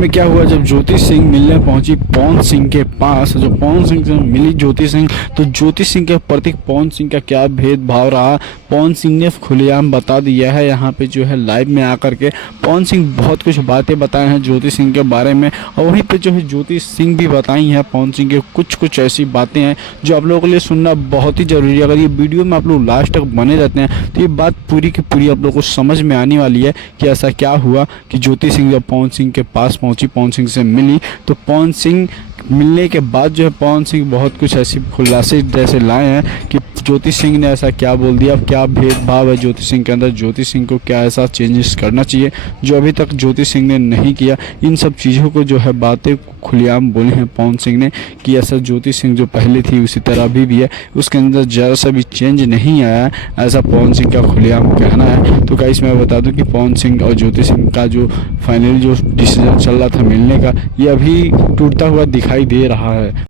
में क्या हुआ, जब ज्योति सिंह मिलने पहुंची पवन सिंह के पास, जो पवन सिंह से मिली ज्योति सिंह, तो ज्योति सिंह के प्रति पवन सिंह का क्या भेदभाव रहा, पवन सिंह ने खुलेआम बता दिया है यहाँ पे जो है लाइव में आकर के। पवन सिंह बहुत कुछ बातें बताए हैं ज्योति सिंह के बारे में, और वहीं पे जो है ज्योति सिंह भी बताई हैं पवन सिंह के कुछ ऐसी बातें हैं जो आप लोगों के लिए सुनना बहुत ही ज़रूरी है। अगर ये वीडियो में आप लोग लास्ट तक बने रहते हैं तो ये बात पूरी की पूरी आप लोग को समझ में आने वाली है कि ऐसा क्या हुआ कि ज्योति सिंह जब पवन सिंह के पास पहुंची, पवन सिंह से मिली, तो पवन सिंह मिलने के बाद जो है पवन सिंह बहुत कुछ ऐसी खुलासे जैसे लाए हैं कि ज्योति सिंह ने ऐसा क्या बोल दिया, अब क्या भेदभाव है ज्योति सिंह के अंदर, ज्योति सिंह को क्या ऐसा चेंजेस करना चाहिए जो अभी तक ज्योति सिंह ने नहीं किया। इन सब चीज़ों को जो है बातें खुलेआम बोले हैं पवन सिंह ने कि ऐसा ज्योति सिंह जो पहले थी उसी तरह अभी भी है, उसके अंदर ज़रा सा भी चेंज नहीं आया है, ऐसा पवन सिंह का खुलेआम कहना है। तो गाइस मैं बता दूं कि पवन सिंह और ज्योति सिंह का जो फाइनली जो डिसीजन चल रहा था मिलने का, ये अभी टूटता हुआ दिखाई दे रहा है।